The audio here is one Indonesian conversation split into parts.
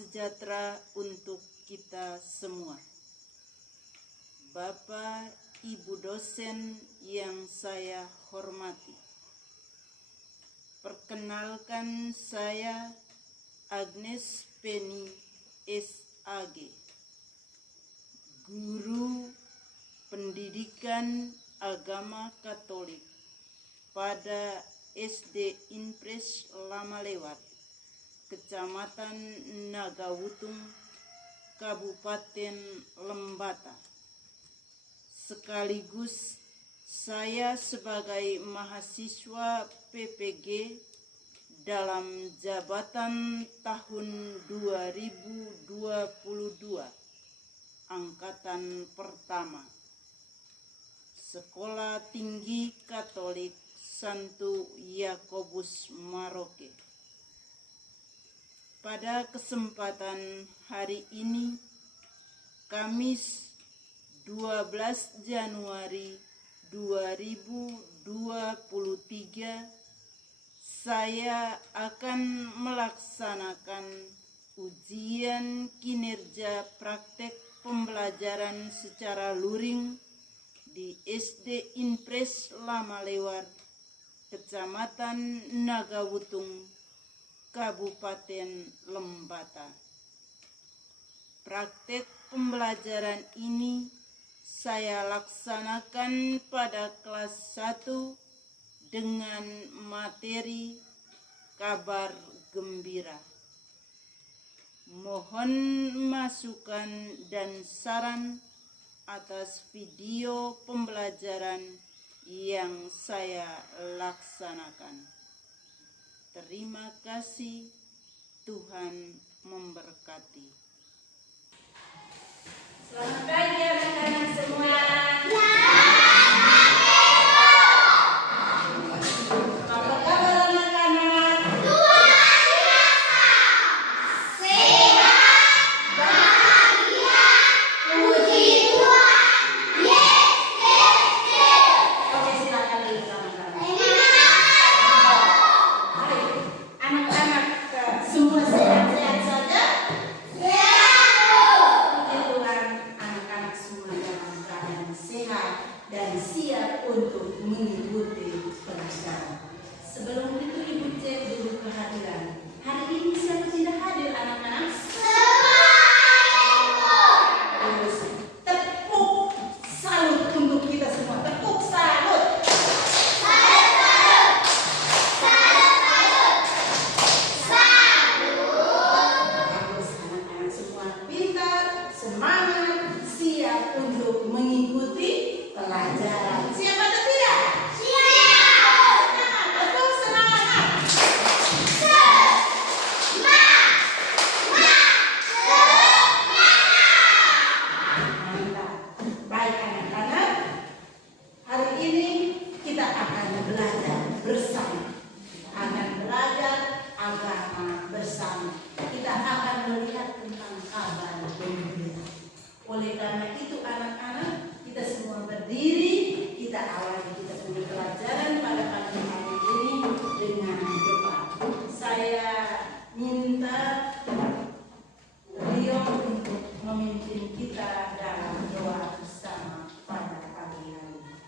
sejahtera untuk kita semua. Bapak, Ibu dosen yang saya hormati, perkenalkan saya Agnes Penny SAG, guru pendidikan agama Katolik pada SD Impres Lama Lewat, Kecamatan Nagawutung, Kabupaten Lembata. Sekaligus saya sebagai mahasiswa PPG dalam jabatan tahun 2022, angkatan pertama, Sekolah Tinggi Katolik Santo Yakobus Maroke. Pada kesempatan hari ini, Kamis 12 Januari 2023, saya akan melaksanakan ujian kinerja praktek pembelajaran secara luring di SD Impres Lama Lewat, Kecamatan Nagawutung, Kabupaten Lembata. Praktek pembelajaran ini saya laksanakan pada kelas 1 dengan materi kabar gembira. Mohon masukan dan saran atas video pembelajaran yang saya laksanakan. Terima kasih, Tuhan memberkati. Selamat pagi anak-anak semua. Apa kabar anak-anak? Luar biasa. Sehat, bahagia, puji Tuhan. Yes, yes, yes. Oke, silakan duduk sama-sama. Mari, anak-anak semua sehat-sehat saja. Puji Tuhan, anak-anak semua dalam keadaan sehat dan siap untuk mengikuti pelajaran. Sebelum itu Ibu cek dulu kehadiran. Hari ini siapa tidak hadir anak-anak? Terus tepuk salut untuk kita semua. Tepuk salut. Bagus, anak-anak semua pintar, semangat, siap untuk mengikuti pelajaran. Siap atau tidak? Semangat, betul, semangat. Mantap. Baik anak-anak, hari ini kita akan belajar bersama. Akan belajar agama bersama. Kita akan melihat tentang kabar gembira. Oleh karena itu anak-anak, kita semua berdiri, kita awali kita punya pelajaran pada pagi hari ini dengan doa. Saya minta Rio untuk memimpin kita dalam doa bersama pada pagi hari ini.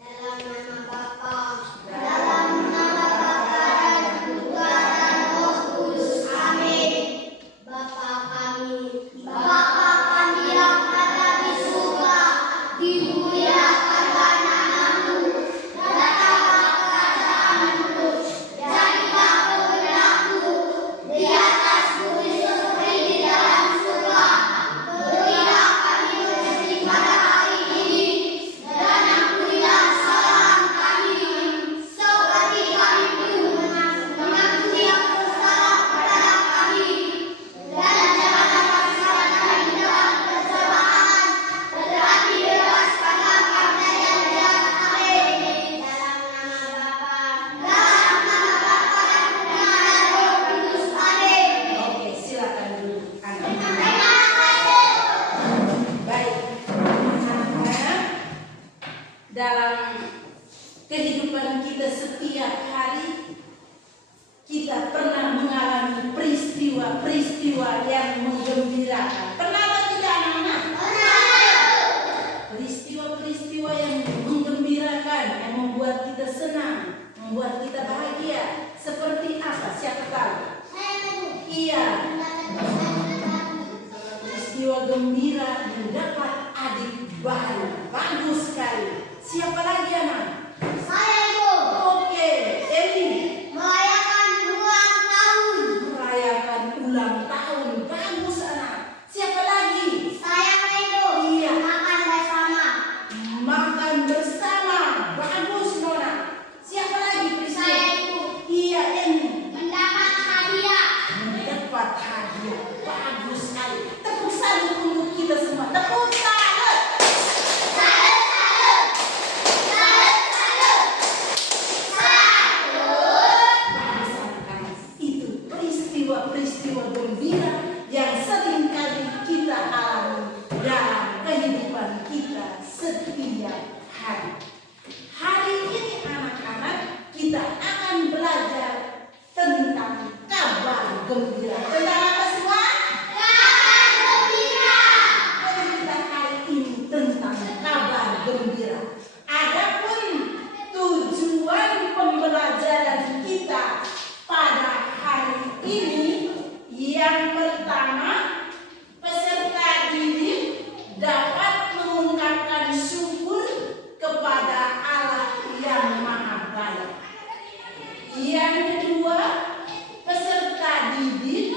Dalam nama Bapa, Dalam nama Bapa dan Putra dan Roh Kudus. Amin. Bapa kami yang ada di surga, dimuliakanlah namamu, datanglah kerajaanmu, jadilah kehendakmu di atas bumi seperti di dalam surga. Berilah kami rezeki pada hari ini, dan ampunilah kesalahan kami, seperti kami pun mengampuni yang bersalah kepada kami. Dan janganlah masukkan kami dalam pencobaan, tetapi bebaskanlah kami dari jahat. Amin. Dalam nama Bapa dan Putra dan Roh Kudus. Amin. Oke, silakan duduk anak-anak. Terima kasih. Baik, anak-anak, dalam kehidupan kita setiap hari, kita pernah mengalami peristiwa peristiwa-peristiwa yang menggembirakan. Pernah tidak anak-anak? Peristiwa-peristiwa yang menggembirakan, yang membuat kita senang, membuat kita bahagia. Seperti apa? Siapa tahu? Iya, peristiwa gembira mendapat adik baru. Bagus sekali. Siapa lagi anak? Oke, Eli. Merayakan ulang tahun. Bagus anak. Siapa lagi? Iya, makan bersama. Bagus Nona. Siapa lagi peristiwa? Iya, Eli. Mendapat hadiah. Bagus sekali. Tepuk salut untuk kita semua. Tepuk salut. Bagus anak-anak. Itu peristiwa-peristiwa gembira yang seringkali kita alami dalam kehidupan kita setiap hari. Hari ini anak-anak kita akan belajar tentang kabar gembira. Tentang apa semua? Kita hari ini tentang kabar gembira. Adapun tujuan pembelajaran kita pada hari ini, yang pertama, peserta didik dapat mengungkapkan syukur kepada Allah yang Maha Baik. Yang kedua, peserta didik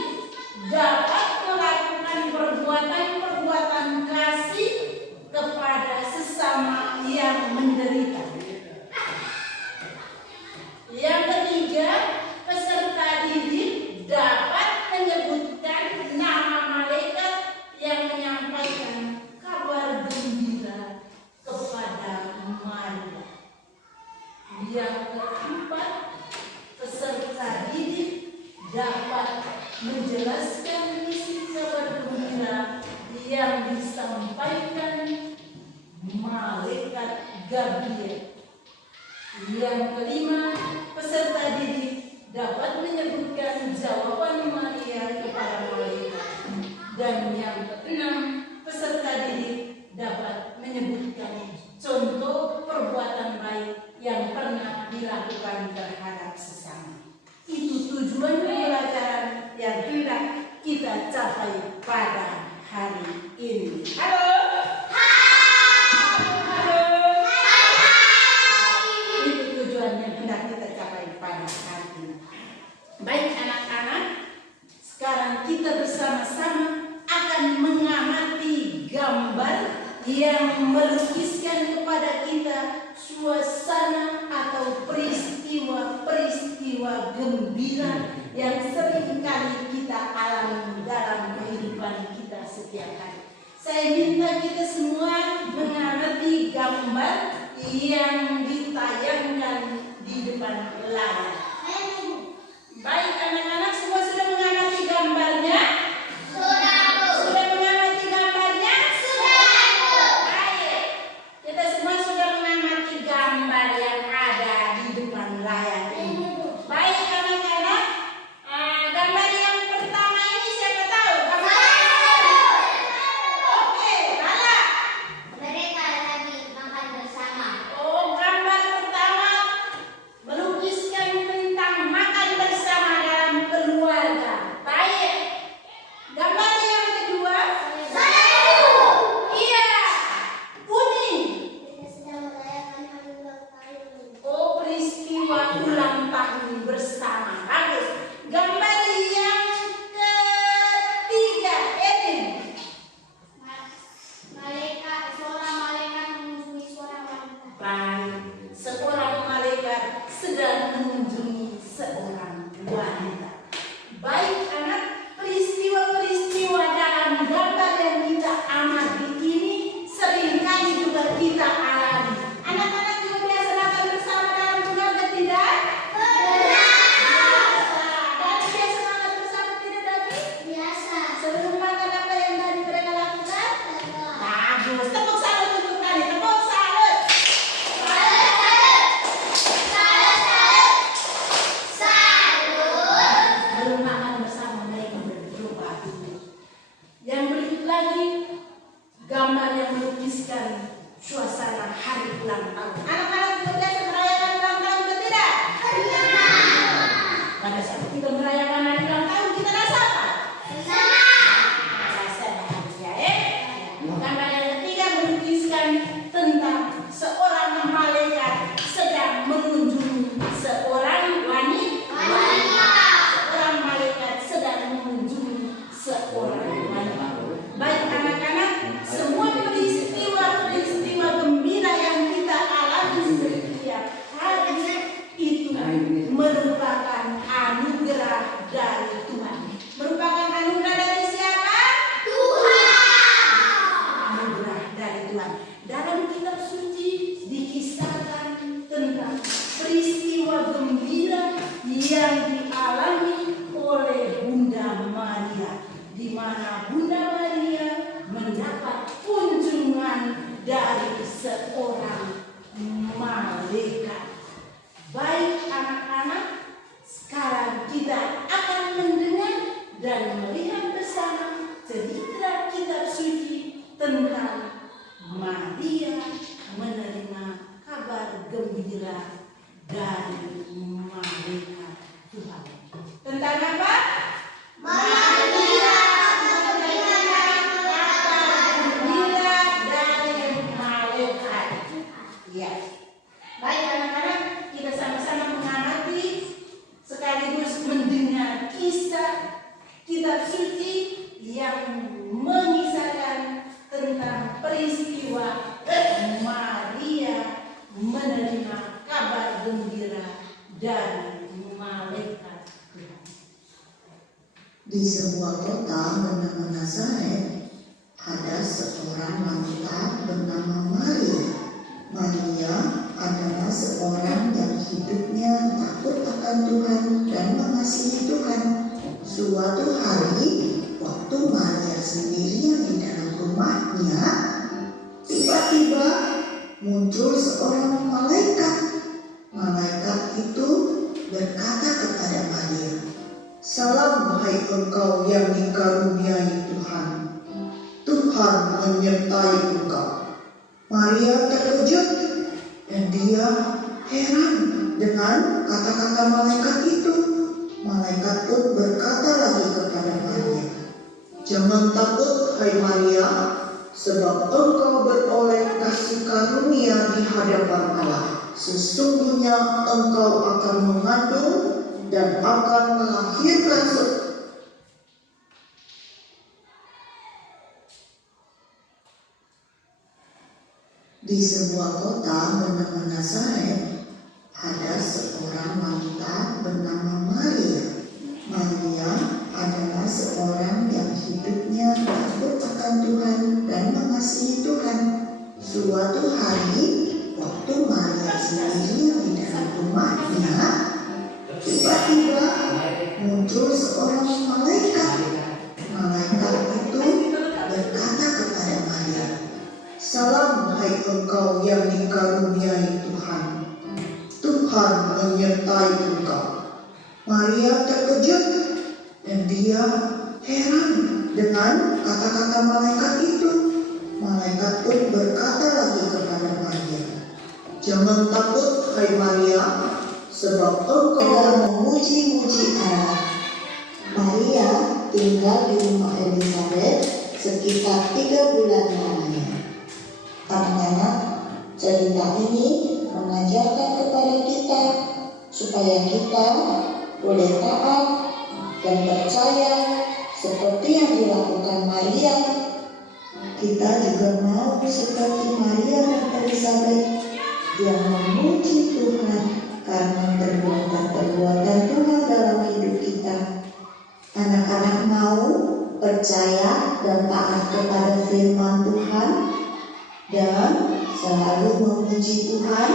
dapat melakukan perbuatan-perbuatan kasih kepada sesama yang menderita. Yang ketiga, peserta didik dapat menyebutkan nama malaikat yang menyampaikan kabar gembira kepada Maria. Yang keempat, peserta didik dapat menjelaskan isi kabar gembira yang disampaikan malaikat Gabriel. Yang kelima, peserta didik dapat menyebutkan jawaban Maria kepada malaikat. Dan yang keenam, peserta didik dapat menyebutkan contoh perbuatan baik yang pernah dilakukan terhadap sesama. Itu tujuan pembelajaran yang hendak kita capai pada hari ini. Halo. Itu tujuan yang hendak kita capai pada hari ini. Baik anak-anak, sekarang kita bersama-sama akan mengamati gambar yang melukiskan kepada kita suasana atau peristiwa-peristiwa gembira yang seringkali kita alami dalam kehidupan kita setiap hari. Saya minta kita semua mengamati gambar yang ditayangkan di depan layar. Baik anak-anak, semua sudah mengamati gambarnya? Sudah mengamati gambarnya? Baik. Kita semua sudah mengamati gambar yang ada di depan layar ini. Baik anak-anak, gambar yang pertama ini siapa tahu? Oke, Lala. Mereka lagi makan bersama. Oh, gambar pertama melukiskan tentang makan bersama dalam suasana hari ulang tahun. Anak-anak sudah biasa merayakan ulang tahun atau tidak? Pada saat kita merayakan hari ulang tahun, kita rasa apa? Rasa bahagia, Gambar yang ketiga melukiskan tentang seorang malaikat sedang mengunjungi seorang wanita. Seorang malaikat sedang mengunjungi seorang wanita. Baik anak-anak, semua peristiwa gembira yang kita alami setiap hari itu merupakan anugerah dari Tuhan. Merupakan anugerah dari siapa? Anugerah dari Tuhan. Dalam kitab suci dikisahkan tentang peristiwa gembira yang dialami oleh Bunda Maria, di mana Bunda Maria mendapat kunjungan dari seorang malaikat. Baik anak-anak, sekarang kita akan mendengar dan melihat bersama cerita kitab suci tentang Maria menerima kabar gembira dari malaikat Tuhan. Tentang apa? Maria menerima kabar gembira dari malaikat. Ya. Baik anak-anak, kita sama-sama mengamati sekaligus mendengar kisah kitab suci yang mengisahkan tentang peristiwa Maria menerima kabar gembira dari malaikat Tuhan. Di sebuah kota bernama Nazaret, ada seorang wanita bernama Maria. Maria adalah seorang yang hidupnya takut akan Tuhan dan mengasihi Tuhan. Suatu hari, waktu Maria sendirian di dalam rumahnya, tiba-tiba muncul seorang malaikat. Malaikat itu berkata kepada Maria, "Salam hai engkau yang dikaruniai Tuhan. Tuhan menyertai engkau." Maria terkejut dan dia heran dengan kata-kata malaikat itu. Malaikat pun berkata lagi kepada Maria, "Jangan takut hai Maria, sebab engkau beroleh kasih karunia di hadapan Allah. Sesungguhnya engkau akan mengandung dan akan melahirkan Di sebuah kota bernama Nazaret, ada seorang wanita bernama Maria. Maria adalah seorang yang hidupnya takut akan Tuhan dan mengasihi Tuhan. Suatu hari, waktu Maria sendirian di dalam rumahnya, tiba-tiba muncul seorang malaikat. Malaikat itu berkata kepada Maria, "Salam hai engkau yang dikaruniai Tuhan. Tuhan menyertai engkau." Maria terkejut dan dia heran dengan kata-kata malaikat itu. Malaikat pun berkata lagi kepada Maria, "Jangan takut hai Maria, sebab engkau memuji-muji Allah." Maria tinggal di rumah Elizabeth sekitar 3 bulan lamanya. Anak-anak, cerita ini mengajarkan kepada kita supaya kita boleh taat dan percaya seperti yang dilakukan Maria. Kita juga mau seperti Maria dan Elizabeth yang memuji Tuhan karena perbuatan-perbuatan Tuhan dalam hidup kita. Anak-anak mau percaya dan taat kepada firman Tuhan dan selalu memuji Tuhan.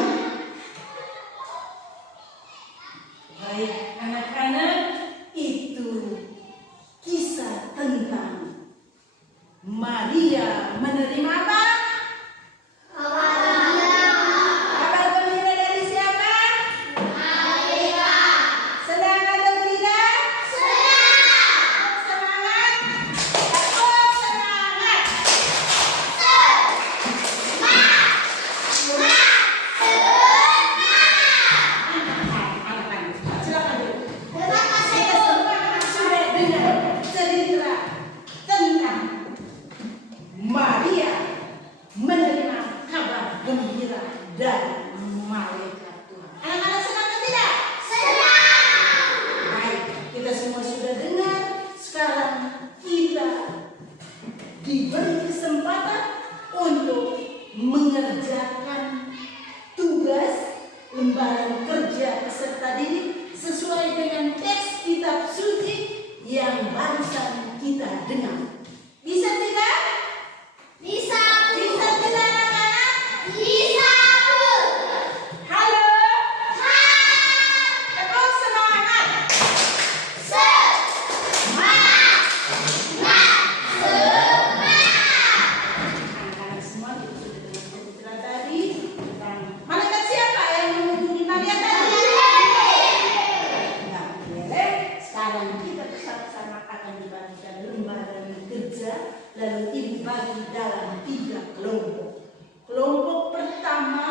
Baik anak-anak, itu kisah tentang Maria menerima apa? Kabar gembira dari siapa? Maria. Senang atau tidak? Senang. Semangat. Takut semangat. Semangat. gembira dan malaikat Tuhan. Anak-anak senang atau tidak? Senang. Baik, kita semua sudah dengar. Sekarang kita diberi kesempatan untuk mengerjakan tugas lembaran kerja peserta didik sesuai dengan teks kitab suci yang barusan kita dengar. Bisa tidak? Bisa. Bisa tidak anak-anak? Bisa, Bu. Halo? Hai. Terus semangat. Semangat. Anak-anak semua kita sudah dengar cerita tadi tentang malaikat siapa yang mengunjungi Maria tadi? Nah, boleh. Sekarang kita bersama-sama akan dibagikan lembaran kerja, lalu dibagi dalam 3 kelompok. Kelompok pertama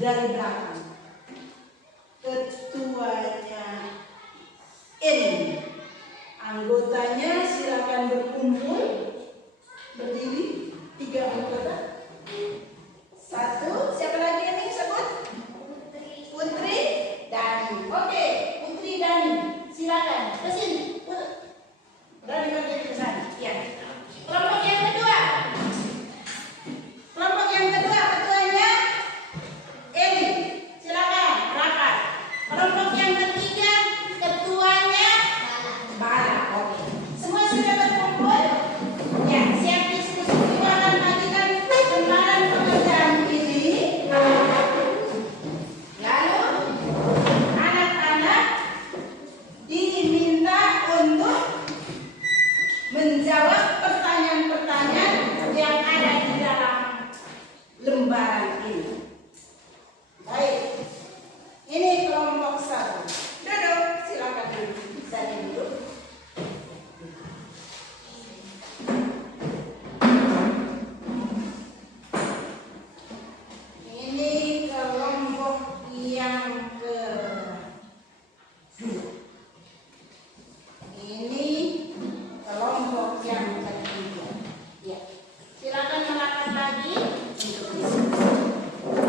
dari belakang, ketuanya ini, anggotanya silakan berkumpul, berdiri, 3 anggota. 1, siapa lagi yang ingin sebut? Putri Dani. Oke, Putri Dani, silakan ke sini. Dani berdiri ke sana. Ya. Kelompok yang kedua. Kelompok yang kedua ketuanya Eli. Silakan rapat. Kelompok yang ketiga ketuanya Bala. Oke. Semua sudah berkumpul? Ya, siap diskusi. Kita akan bagikan lembaran pekerjaan ini. Lalu anak-anak diminta untuk menjawab pertanyaan-pertanyaan yang ada di dalam lembaran ini. Baik, ini kelompok 1. Duduk, silakan duduk. Bisa duduk. Ini kelompok yang kedua. Ini kelompok yang ketiga. Ya, silakan melakukan lagi untuk diskusi.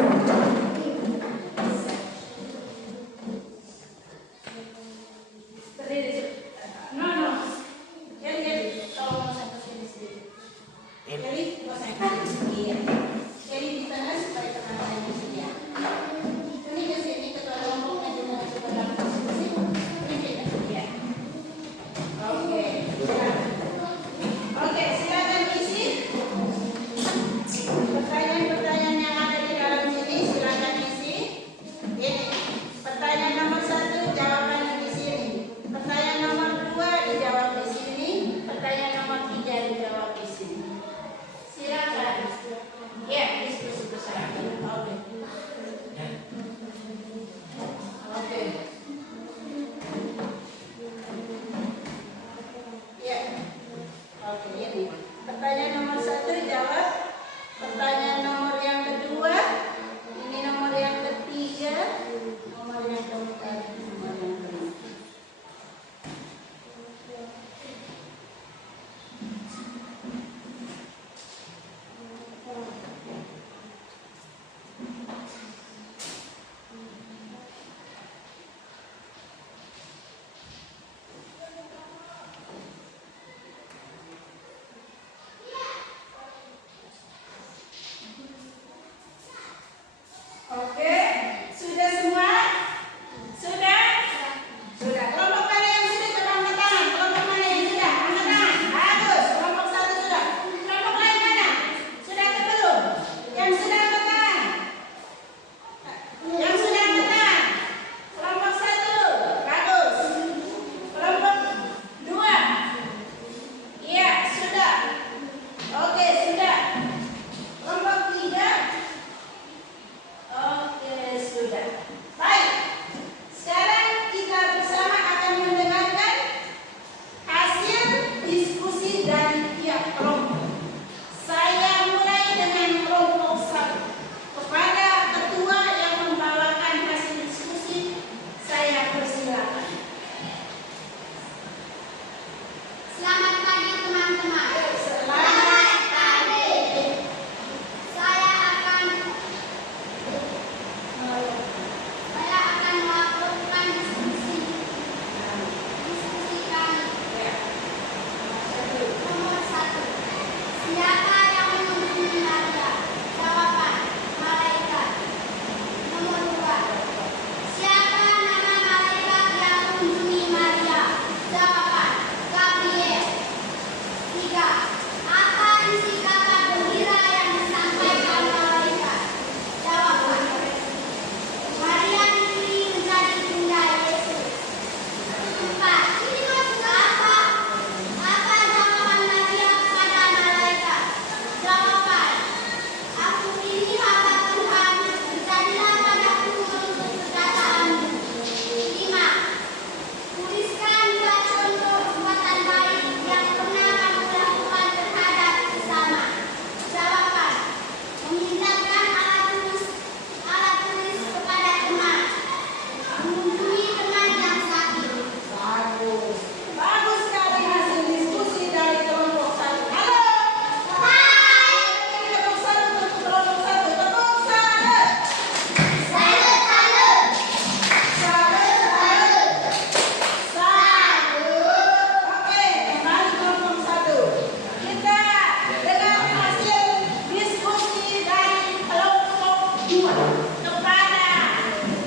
Kepada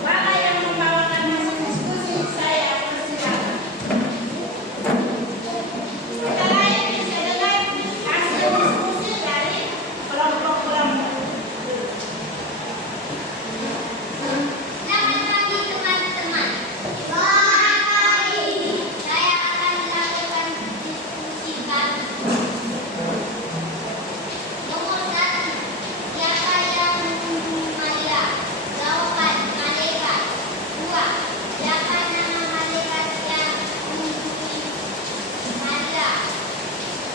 Bapak yang membawakan hasil diskusi, saya persilakan. Kita lain bisa dengar hasil diskusi dari kelompok-kelompok. Selamat pagi teman-teman. Selamat pagi. Saya akan melakukan diskusi kami. Nomor 1. Siapa yang membunuh Maria? Jawaban malaikat. 2. Siapa nama malaikat yang membunuh Maria?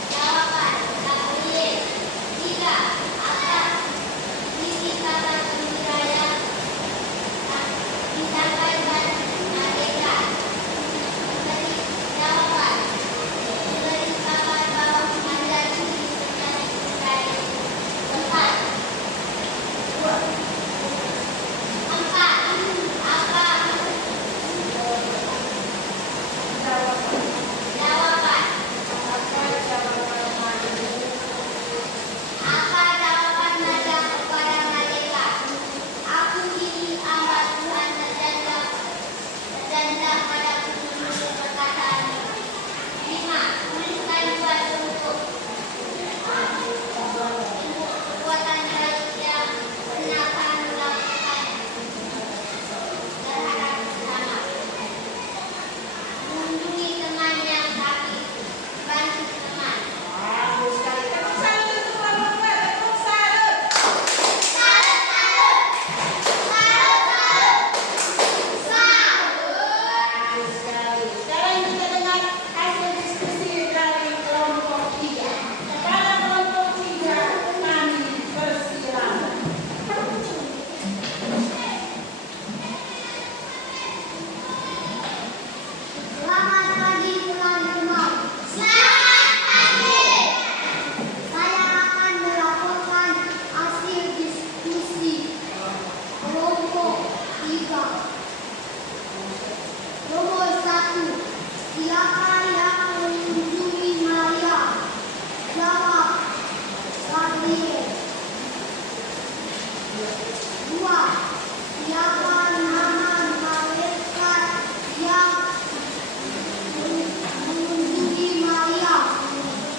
Jawaban Gabriel. 3. Apa isi kabar gembira yang disampaikan malaikat? Beri jawaban. Beri kabar bahwa Maria diberikan dari tempat. 4. Apa jawaban? Apa jawaban Maria kepada malaikat? Aku ini hamba Tuhan berjanda padaku menurut perkataanmu. 5. Tuliskan 2 contoh perbuatan baik yang pernah kamu lakukan terhadap sesama. Mengunjungi teman yang sakit, bantu teman. Bagus sekali. Tepuk salut untuk kelompok 2. Tepuk salut. Salut, salut. Salut, salut. Salut. Bagus sekali. Sekarang kita dengar hasil diskusi dari kelompok 3. Kepada kelompok 3 kami persilakan. Selamat pagi teman-teman. Selamat pagi. Saya akan melaporkan hasil diskusi kelompok 3. Nomor 1. Siapa yang mengunjungi Maria? Jawab Gabriel. 2. Siapa nama malaikat yang mengunjungi Maria?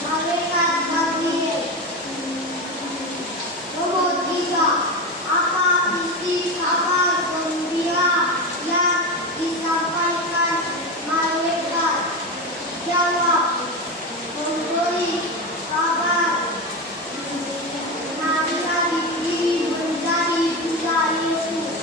Malaikat Gabriel. Nomor 3. Apa isi kabar gembira yang disampaikan malaikat? Jawab. Memberi kabar Maria dipilih menjadi putra Yesus.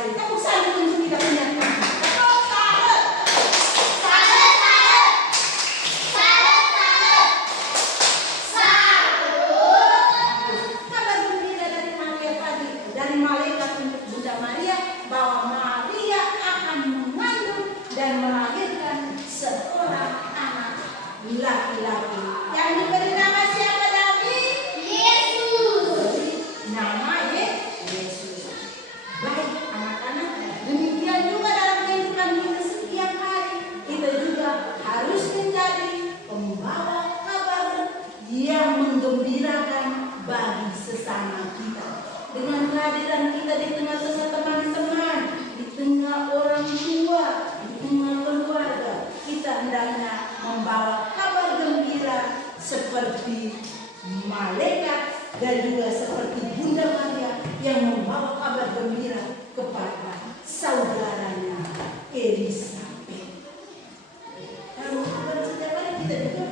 sekali. Tepuk tangan untuk kita punya Tuhan. Tepuk tangan. Salut, salut. Salut, salut. Salut. Kabar gembira dari Maria tadi, dari malaikat untuk Bunda Maria, bahwa Maria akan mengandung dan melahirkan seorang anak laki-laki yang diberi nama siapa, David? Yesus. Nama Yesus. Baik anak-anak, demikian juga dalam kehidupan kita setiap hari, kita juga harus menjadi pembawa kabar yang menggembirakan bagi sesama kita. Dengan kehadiran kita di tengah-tengah teman-teman, di tengah orang tua, di tengah keluarga, kita hendaknya membawa kabar gembira seperti malaikat dan juga seperti Bunda Maria yang membawa kabar gembira kepada saudaranya Elisabeth. Kalau kabar setiap hari kita juga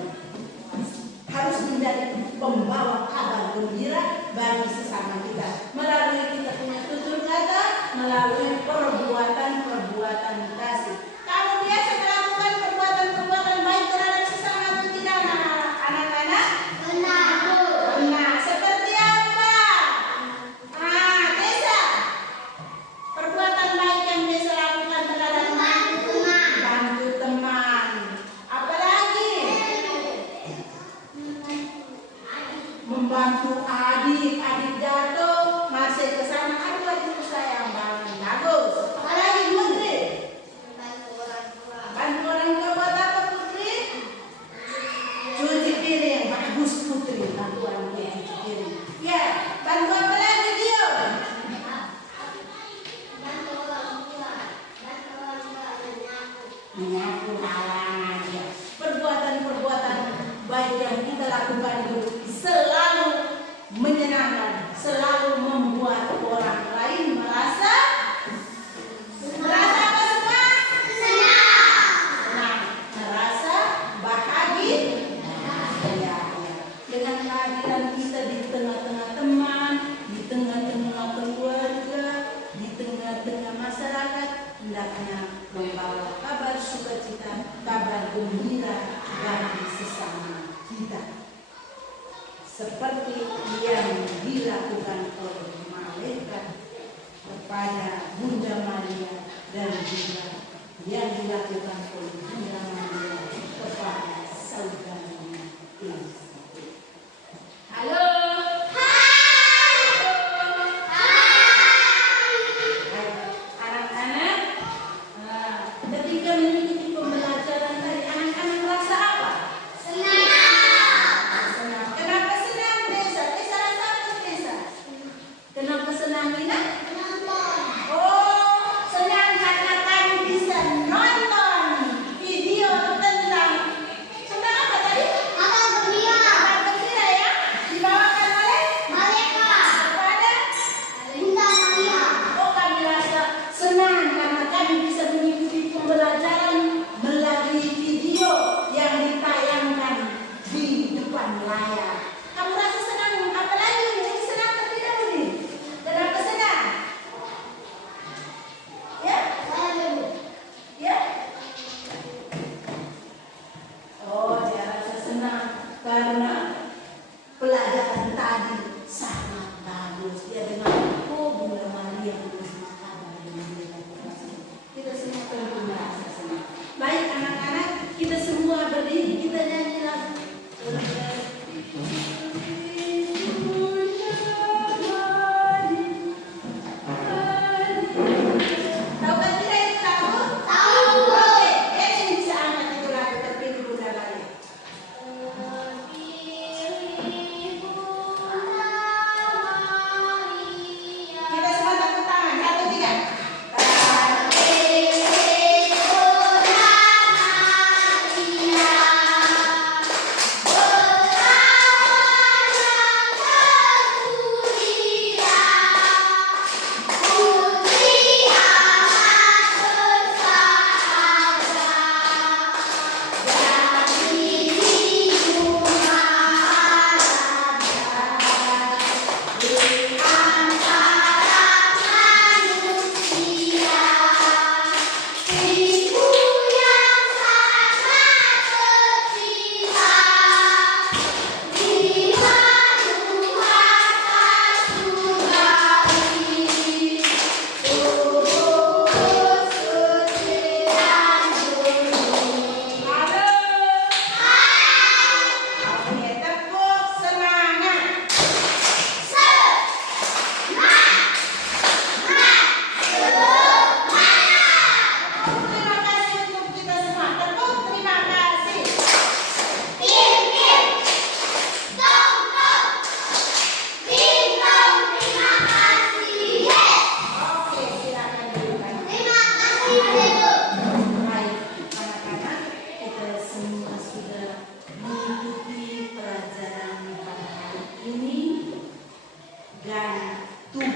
harus menjadi pembawa kabar gembira bagi sesama kita melalui kita punya tutur kata, melalui perbuatan-perbuatan kasih. Kamu biasa melakukan perbuatan-perbuatan baik terhadap sesama atau tidak, anak-anak? Benar, Bu. Nah, seperti apa? Desa. Perbuatan baik yang Desa lakukan terhadap Bantu teman. bantu teman. Apalagi? Membantu adik jatuh, masih ke sana, aduh adikku sayang banget, bagus. Apalagi Putri? Bantu orang tua. Bantu orang tua buat apa, Putri? Cuci piring, bagus Putri, bantu orang tua cuci piring. Ya, bantu apa lagi dia? Bantu orang tua. Bantu orang tua menyapu. Menyapu halaman ya. Perbuatan-perbuatan baik yang kita lakukan itu selalu menyenangkan, selalu membuat orang lain merasa apa semua? Senang, merasa bahagia. Ya. Dengan kehadiran kita di tengah-tengah teman, di tengah-tengah keluarga, di tengah-tengah masyarakat, hendaknya membawa kabar sukacita, kabar gembira bagi sesama kita. Seperti yang dilakukan oleh malaikat kepada Bunda Maria dan juga yang dilakukan oleh Bunda Maria kepada saudaranya Elisabeth. Halo. Anak-anak, ketika mengikuti pembelajaran tadi, anak-anak merasa apa? Senang. Kenapa senang, Desa? Desa rasa apa, Desa? Kenapa senang, Lina? Oh, senang karena kami bisa nonton video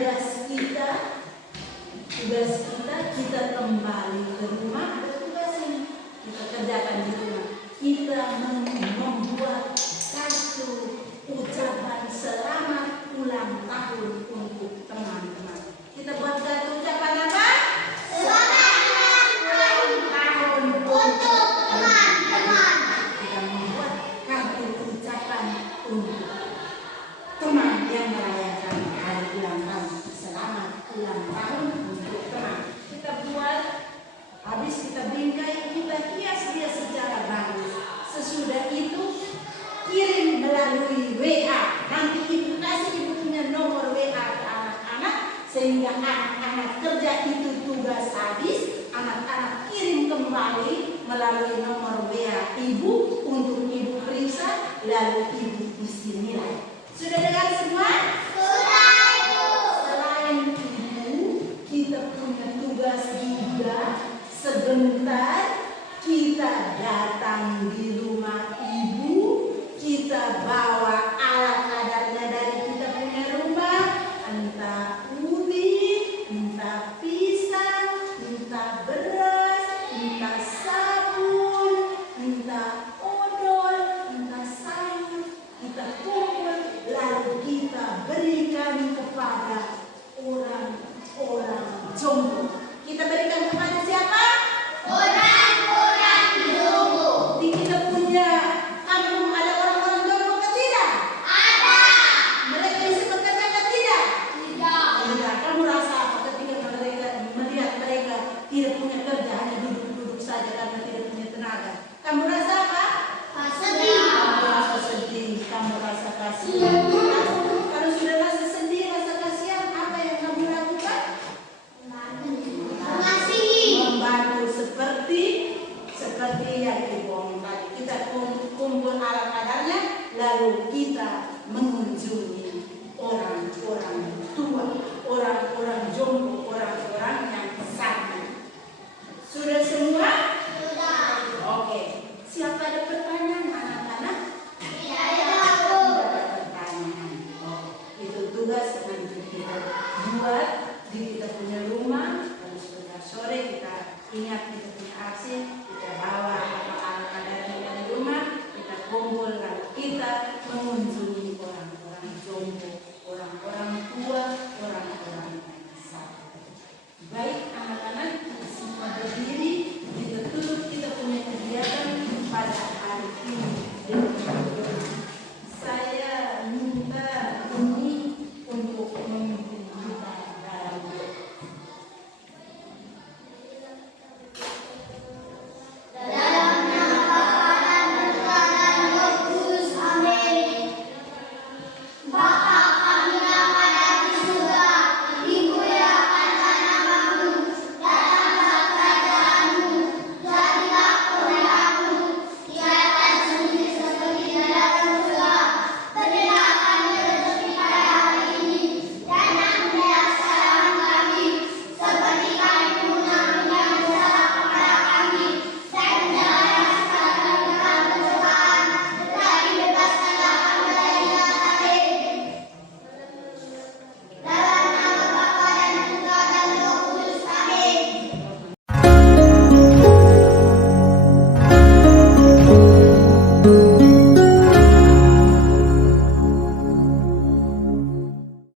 tugas kita kembali ke rumah. Ada tugas ini kita kerjakan di rumah. Kita membuat satu ucapan selamat ulang tahun untuk teman-teman. Kita buat satu ucapan apa? Selamat ulang tahun untuk teman-teman. Kita membuat kartu ucapan untuk teman yang merayakan hari ulang tahun. Selamat ulang tahun untuk teman. Kita buat, habis kita bingkai, kita hias dia secara bagus. Sesudah itu kirim melalui WA. Nanti ibu kasih, ibu punya nomor WA ke anak-anak, sehingga anak-anak kerja itu tugas habis, anak-anak kirim kembali melalui nomor WA ibu untuk ibu periksa, lalu ibu isi nilai. Sudah dengar semua? Sudah, Ibu. Selain itu, kita punya tugas juga. Sebentar kita datang di rumah ibu, kita bawa alat adatnya dari kita punya rumah, entah ubi, entah pisang, entah beras, entah sabun, entah odol, entah sayur. Kita kumpul, lalu kita berikan kepada orang-orang jompo. Kita berikan kepada siapa? Orang-orang jompo. Di kita punya kampung ada orang-orang jompo ke tidak? Ada. Mereka bisa bekerja ke tidak? Tidak. Tidak. Kamu rasa apa ketika mereka melihat mereka tidak punya kerja, hanya duduk-duduk saja karena tidak punya tenaga? Kamu rasa apa? Sedih. Kamu rasa sedih, kamu rasa kasihan.